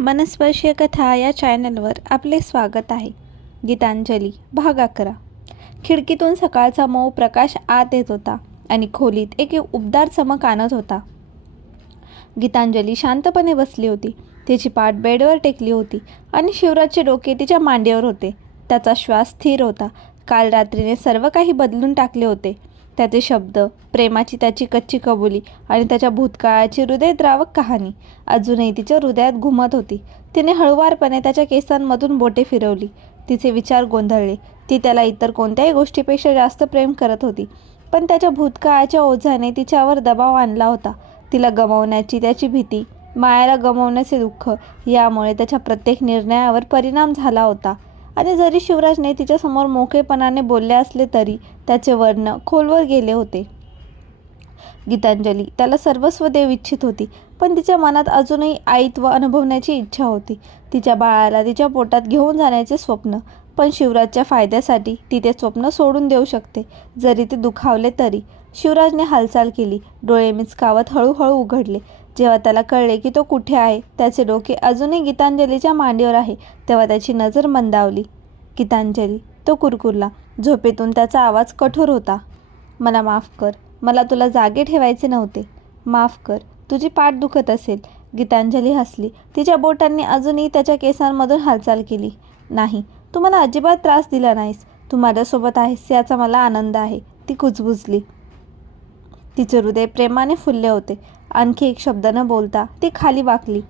मनस्पर्शीय कथा या चॅनलवर आपले स्वागत आहे. गीतांजली भाग अकरा. खिडकीतून सकाळचा मऊ प्रकाश आत येत होता आणि खोलीत एक उबदार चमक आणत होता. गीतांजली शांतपणे बसली होती. तिची पाठ बेडवर टेकली होती आणि शिवराजचे डोके तिच्या मांडीवर होते. त्याचा श्वास स्थिर होता. काल रात्रीने सर्व काही बदलून टाकले होते. त्याचे शब्द प्रेमाची त्याची कच्ची कबुली आणि त्याच्या भूतकाळाची हृदयद्रावक कहाणी. अजूनही तिच्या हृदयात घुमत होती. तिने हळुवारपणे त्याच्या केसांमधून बोटे फिरवली. तिचे विचार गोंधळले. ती त्याला इतर कोणत्याही गोष्टीपेक्षा जास्त प्रेम करत होती. पण त्याच्या भूतकाळाच्या ओझाने तिच्यावर दबाव आणला होता. तिला गमावण्याची त्याची भीती मायाला गमावण्याचे दुःख यामुळे त्याच्या प्रत्येक निर्णयावर परिणाम झाला होता. आणि जरी शिवराजने तिच्यासमोर मोकळेपणाने बोलले असले तरी त्याचे वर्ण खोलवर गेले होते. गीतांजली त्याला सर्वस्व देव इच्छित होती पण तिच्या मनात अजूनही आईत्व अनुभवण्याची इच्छा होती. तिच्या बाळाला तिच्या पोटात घेऊन जाण्याचे स्वप्न पण शिवराजच्या फायद्यासाठी ती ते स्वप्न सोडून देऊ शकते. जरी ते दुखावले तरी शिवराजने हालचाल केली डोळे मिचकावत हळूहळू उघडले. जेव्हा त्याला कळले की तो कुठे आहे त्याचे डोके अजूनही गीतांजलीच्या मांडीवर आहे तेव्हा त्याची नजर मंदावली. गीतांजली तो कुरकुरला. झोपेतून त्याचा आवाज कठोर होता. मला माफ कर मला तुला जागे ठेवायचे नव्हते. माफ कर तुझी पाठ दुखत असेल. गीतांजली हसली. तिच्या बोटांनी अजूनही त्याच्या केसांमधून हालचाल केली. नाही तू मला अजिबात त्रास दिला नाहीस. तू माझ्यासोबत आहेस याचा मला आनंद आहे. ती कुजबुजली. तिचे हृदय प्रेमाने फुलले होते. आणखी एक शब्द न बोलता ती खाली वाकली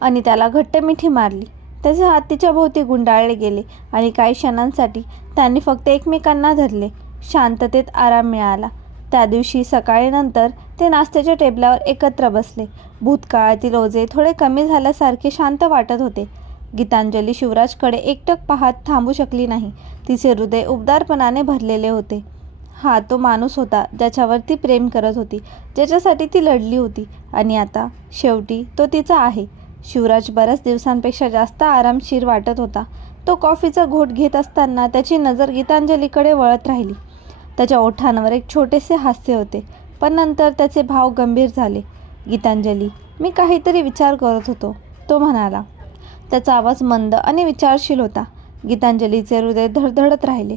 आणि त्याला घट्ट मिठी मारली. त्याचे हात तिच्या भोवती गुंडाळले गेले आणि काही क्षणांसाठी त्यांनी फक्त एकमेकांना धरले. शांततेत आराम मिळाला. त्या दिवशी सकाळीनंतर ते नाश्त्याच्या टेबलावर एकत्र बसले. भूतकाळातील ओझे थोडे कमी झाल्यासारखे शांत वाटत होते. गीतांजली शिवराजकडे एकटक पाहत थांबू शकली नाही. तिचे हृदय उबदारपणाने भरलेले होते. हा तो माणूस होता ज्याच्यावर ती प्रेम करत होती ज्याच्यासाठी ती लढली होती. आणि आता शेवटी तो तिचा आहे. शिवराज बऱ्याच दिवसांपेक्षा जास्त आरामशीर वाटत होता. तो कॉफीचा घोट घेत असताना त्याची नजर गीतांजलीकडे वळत राहिली. त्याच्या ओठांवर एक छोटेसे हास्य होते पण नंतर त्याचे भाव गंभीर झाले. गीतांजली मी काहीतरी विचार करत होतो तो म्हणाला. त्याचा आवाज मंद आणि विचारशील होता. गीतांजलीचे हृदय धडधडत राहिले.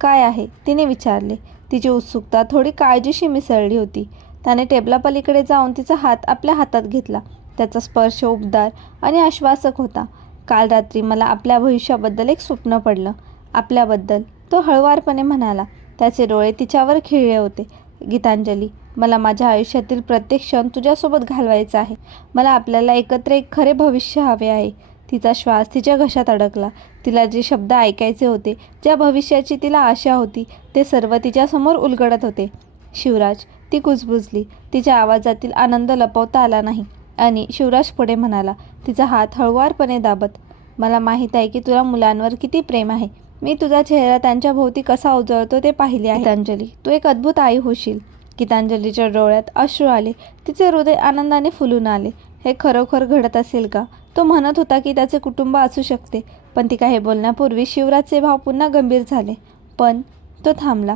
काय आहे? तिने विचारले. तिची उत्सुकता थोडी काळजीशी मिसळली होती. त्याने टेबलापलीकडे जाऊन तिचा हात आपल्या हातात घेतला. त्याचा स्पर्श उबदार आणि आश्वासक होता. काल रात्री मला आपल्या भविष्याबद्दल एक स्वप्न पडलं. आपल्याबद्दल तो हळुवारपणे म्हणाला. त्याचे डोळे तिच्यावर खिळले होते. गीतांजली मला माझ्या आयुष्यातील प्रत्येक क्षण तुझ्यासोबत घालवायचा आहे. मला आपल्याला एकत्र एक खरे भविष्य हवे आहे. तिचा श्वास तिच्या घशात अडकला. तिला जे शब्द ऐकायचे होते ज्या भविष्याची तिला आशा होती ते सर्व तिच्यासमोर उलगडत होते. शिवराज ती कुजबुजली. तिच्या आवाजातील आनंद लपवता आला नाही. आणि शिवराज पुढे म्हणाला तिचा हात हळुवारपणे दाबत. मला माहीत आहे की तुला मुलांवर किती प्रेम आहे. मी तुझा चेहरा त्यांच्या भोवती कसा उजळतो ते पाहिले आहे. गीतांजली तू एक अद्भुत आई होशील. गीतांजलीच्या डोळ्यात अश्रू आले. तिचे हृदय आनंदाने फुलून आले. हे खरोखर घडत असेल का? तो म्हणत होता की त्याचे कुटुंब असू शकते पण ती काही बोलण्यापूर्वी शिवराजचे भाव पुन्हा गंभीर झाले. पण तो थांबला.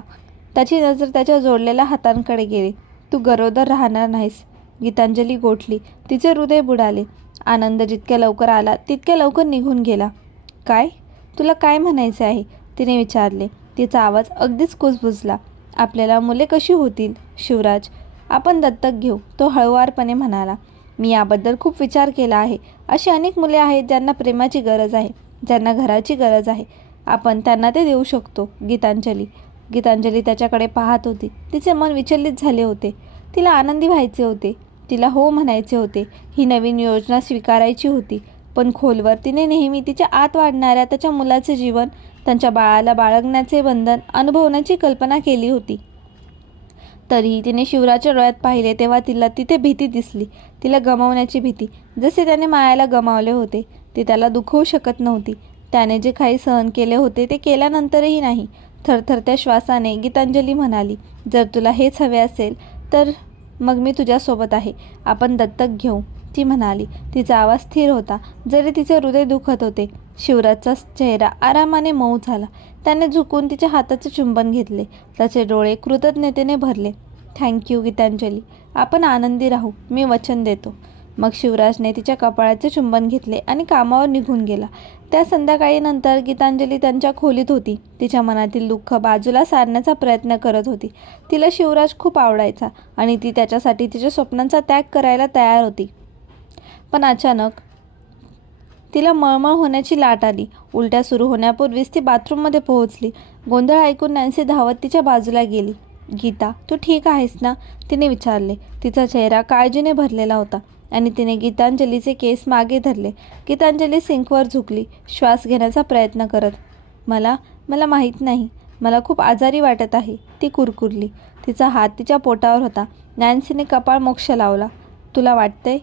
त्याची नजर त्याच्या जोडलेल्या हातांकडे गेली. तू गरोदर राहणार नाहीस. गीतांजली गोठली. तिचे हृदय बुडाले. आनंद जितक्या लवकर आला तितक्या लवकर निघून गेला. काय? तुला काय म्हणायचे आहे? तिने विचारले. तिचा आवाज अगदीच कुजबुजला. आपल्याला मुले कशी होतील शिवराज? आपण दत्तक घेऊ तो हळुवारपणे म्हणाला. मी याबद्दल खूप विचार केला आहे. अशी अनेक मुले आहेत ज्यांना प्रेमाची गरज आहे ज्यांना घराची गरज आहे. आपण त्यांना ते देऊ शकतो गीतांजली. गीतांजली त्याच्याकडे पाहत होती. तिचे मन विचलित झाले होते. तिला आनंदी व्हायचे होते. तिला हो म्हणायचे होते. ही नवीन योजना स्वीकारायची होती. पण खोलवर तिने नेहमी तिच्या आत वाढणाऱ्या त्याच्या मुलाचे जीवन त्यांच्या बाळाला बाळगण्याचे बंधन अनुभवण्याची कल्पना केली होती. तरीही तिने शिवराच्या डोळ्यात पाहिले तेव्हा तिला तिथे भीती दिसली. तिला गमावण्याची भीती. जसे त्याने मायाला गमावले होते ती त्याला दुखवू शकत नव्हती. त्याने जे काही सहन केले होते ते केल्यानंतरही नाही. थरथरत्या श्वासाने गीतांजली म्हणाली जर तुला हेच हवे असेल तर मग मी तुझ्यासोबत आहे. आपण दत्तक घेऊ. ती म्हणाली. तिचा आवाज स्थिर होता. जरी तिचे हृदय दुखत होते शिवराजचा चेहरा आरामाने मऊ झाला. त्याने झुकून तिच्या हाताचे चुंबन घेतले. त्याचे डोळे कृतज्ञतेने भरले. Thank you Geetanjali. आपण आनंदी राहू. मी वचन देतो. मग शिवराजने तिच्या कपाळाचे चुंबन घेतले आणि कामावर निघून गेला. त्या संध्याकाळी नंतर गीतांजली त्यांच्या खोलीत होती. तिच्या मनातील दुःख बाजूला सारण्याचा प्रयत्न करत होती. तिला शिवराज खूप आवडायचा आणि ती त्याच्यासाठी तिच्या स्वप्नांचा त्याग करायला तयार होती. पण अचानक तिला मळमळ होण्याची लाट आली. उलट्या सुरू होण्यापूर्वीच ती बाथरूममध्ये पोहोचली. गोंधळ ऐकून नॅन्सी धावत तिच्या बाजूला गेली. गीता तू ठीक आहेस ना? तिने विचारले. तिचा चेहरा काळजीने भरलेला होता आणि तिने गीतांजलीचे केस मागे धरले. गीतांजली सिंकवर झुकली. श्वास घेण्याचा प्रयत्न करत मला मला माहीत नाही. मला खूप आजारी वाटत आहे. ती कुरकुरली. तिचा हात तिच्या पोटावर होता. नॅन्सीने कपाळ मोक्ष लावला. तुला वाटतंय?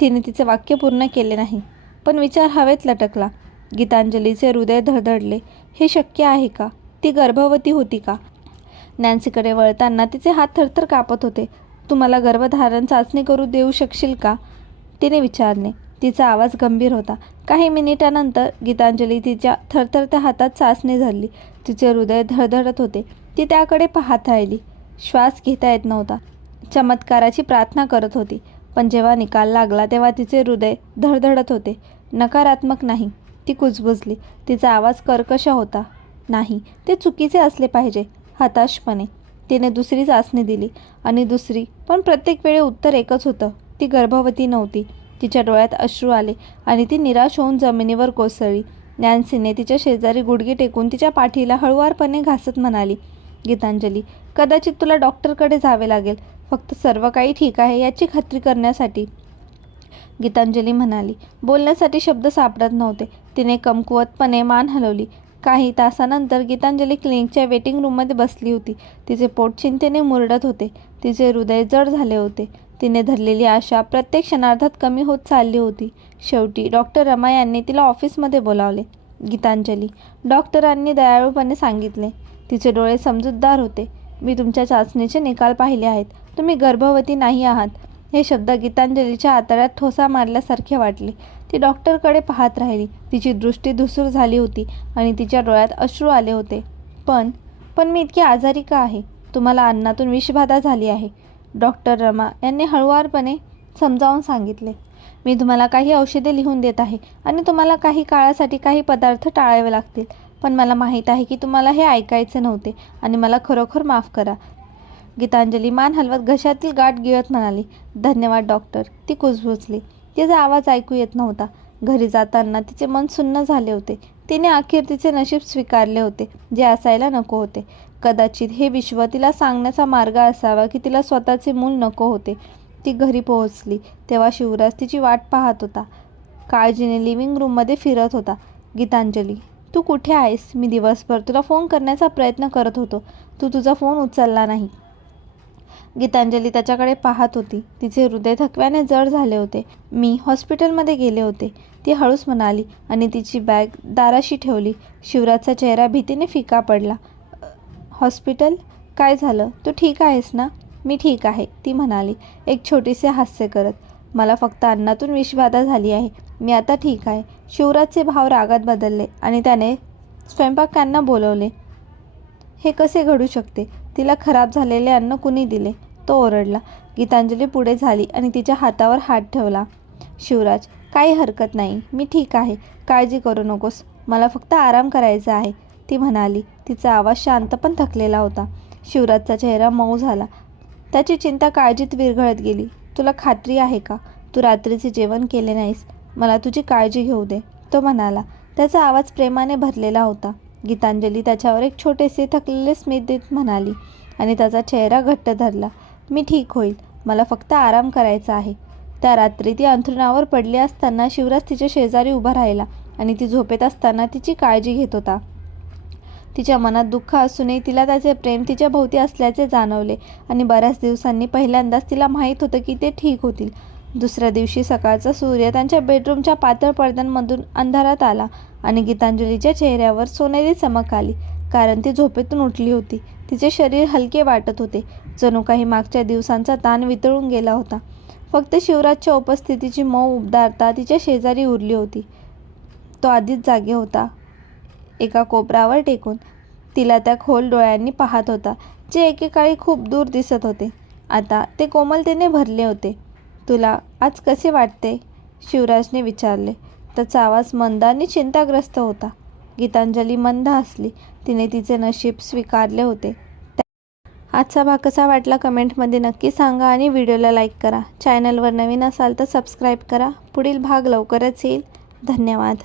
तिने तिचे वाक्य पूर्ण केले नाही. पण विचार हवेत लटकला. गीतांजलीचे हृदय धडधडले. हे शक्य आहे का? ती गर्भवती होती का? नॅन्सीकडे वळताना तिचे हात थरथर कापत होते. तू मला गर्भधारण चाचणी करू देऊ शकशील का? तिने विचारले. तिचा आवाज गंभीर होता. काही मिनिटानंतर गीतांजली तिच्या थरथरत्या हातात चाचणी धरली. तिचे हृदय धडधडत होते. ती त्याकडे पाहत राहिली. श्वास घेता येत नव्हता. चमत्काराची प्रार्थना करत होती. पण जेव्हा निकाल लागला तेव्हा तिचे हृदय धडधडत होते. नकारात्मक नाही. ती कुजबुजली. तिचा आवाज कर्कश होता. नाही ते चुकीचे असले पाहिजे हताशपणे. तिने दुसरी चाचणी दिली आणि दुसरी पण प्रत्येक वेळी उत्तर एकच होतं. ती गर्भवती नव्हती. तिच्या डोळ्यात अश्रू आले आणि ती निराश होऊन जमिनीवर कोसळली. नॅन्सीने तिच्या शेजारी गुडघे टेकून तिच्या पाठीला हळुवारपणे घासत म्हणाली गीतांजली कदाचित तुला डॉक्टरकडे जावे लागेल. फक्त सर्व काही ठीक आहे याची खात्री करण्यासाठी. गीतांजली म्हणाली. बोलण्यासाठी शब्द सापडत नव्हते. तिने कमकुवतपणे मान हलवली. काही तासानंतर गीतांजली क्लिनिकच्या वेटिंग रूममध्ये बसली होती. तिचे पोट चिंतेने मुरडत होते. तिचे हृदय जड झाले होते. तिने धरलेली आशा प्रत्येक क्षणार्धात कमी होत चालली होती. शेवटी डॉक्टर रमा यांनी तिला ऑफिसमध्ये बोलावले. गीतांजली डॉक्टरांनी दयाळूपणे सांगितले. तिचे डोळे समजूतदार होते. मी तुमच्या चाचणीचे निकाल पाहिले आहेत. तुम्ही गर्भवती नाही आहात. हे शब्द गीतांजलीच्या आतड्यात ठोसा मारल्यासारखे वाटले. ती डॉक्टरकडे पाहत राहिली. तिची दृष्टी धुसूर झाली होती आणि तिच्या डोळ्यात अश्रू आले होते. पण पण मी इतकी आजारी का आहे? तुम्हाला अन्नातून विषबाधा झाली आहे. डॉक्टर रमा यांनी हळुवारपणे समजावून सांगितले. मी तुम्हाला काही औषधे लिहून देत आहे आणि तुम्हाला काही काळासाठी काही पदार्थ टाळावे लागतील. पण मला माहीत आहे की तुम्हाला हे ऐकायचे नव्हते आणि मला खरोखर माफ करा. गीतांजली मान हलवत घशातील गाठ गिळत म्हणाली धन्यवाद डॉक्टर ती कुजबुजली. तिचा आवाज ऐकू येत नव्हता. घरी जाताना तिचे मन सुन्न झाले होते. तिने अखेर तिचे नशीब स्वीकारले होते जे असायला नको होते. कदाचित हे विश्व तिला सांगण्याचा मार्ग असावा की तिला स्वतःचे मूल नको होते. ती घरी पोहोचली. तेव्हा शिवराज तिची वाट पाहत होता. काळजीने लिव्हिंग रूममध्ये फिरत होता. गीतांजली तू कुठे आहेस? मी दिवसभर तुला फोन करण्याचा प्रयत्न करत होतो. तू तुझा फोन उचलला नाही. गीतांजली त्याच्याकडे पाहत होती. तिचे हृदय थकव्याने जड झाले होते. मी हॉस्पिटलमध्ये गेले होते. ती हळूच म्हणाली आणि तिची बॅग दाराशी ठेवली. शिवराजचा चेहरा भीतीने फिका पडला. हॉस्पिटल? काय झालं? तू ठीक आहेस ना? मी ठीक आहे ती म्हणाली. एक छोटीसे हास्य करत. मला फक्त अन्नातून विषबाधा झाली आहे. मी आता ठीक आहे. शिवराजचे भाव रागात बदलले आणि त्याने स्वयंपाकांना बोलवले. हे कसे घडू शकते? तिला खराब झालेले अन्न कुणी दिले? तो ओरडला. गीतांजली पुढे झाली आणि तिच्या हातावर हात ठेवला. शिवराज काही हरकत नाही. मी ठीक आहे. काळजी करू नकोस. मला फक्त आराम करायचा आहे. ती म्हणाली. तिचा आवाज शांत पण थकलेला होता. शिवराजचा चेहरा मऊ झाला. त्याची चिंता काळजीत विरघळत गेली. तुला खात्री आहे का? तू रात्रीचे जेवण केले नाहीस. मला तुझी काळजी घेऊ दे. तो म्हणाला. त्याचा आवाज प्रेमाने भरलेला होता. गीतांजली त्याच्यावर एक छोटेसे थकलेले स्मित देत म्हणाली आणि त्याचा चेहरा घट्ट धरला. मी ठीक होईल. मला फक्त आराम करायचा आहे. त्या रात्री ती अंथरुणावर पडली असताना शिवराज तिच्या शेजारी उभा राहिला आणि ती झोपेत असताना तिची काळजी घेत होता. तिच्या मनात दुःख असूनही तिला त्याचे प्रेम तिच्या भोवती असल्याचे जाणवले आणि बऱ्याच दिवसांनी पहिल्यांदाच तिला माहीत होतं की ते ठीक होतील. दुसऱ्या दिवशी सकाळचा सूर्य त्यांच्या बेडरूमच्या पातळ पडद्यांमधून अंधारात आला आणि गीतांजलीच्या चेहऱ्यावर सोनेरी चमक आली कारण ती झोपेतून उठली होती. तिचे शरीर हलके वाटत होते. जणू काही मागच्या दिवसांचा ताण वितळून गेला होता. फक्त शिवराजच्या उपस्थितीची मऊ उबदारता तिच्या शेजारी उरली होती. तो आधीच जागे होता. एका कोपरावर टेकून तिला त्या खोल डोळ्यांनी पाहत होता जे एकेकाळी खूप दूर दिसत होते. आता ते कोमलतेने भरले होते. तुला आज कसे वाटते? शिवराजने विचारले. त्याचा आवाज मंद आणि चिंताग्रस्त होता. गीतांजली मंद हसली. तिने तिचे नशीब स्वीकारले होते. आजचा भाग कसा वाटला कमेंटमध्ये नक्की सांगा आणि व्हिडिओला लाईक करा. चॅनलवर नवीन असाल तर सबस्क्राईब करा. पुढील भाग लवकरच येईल. धन्यवाद.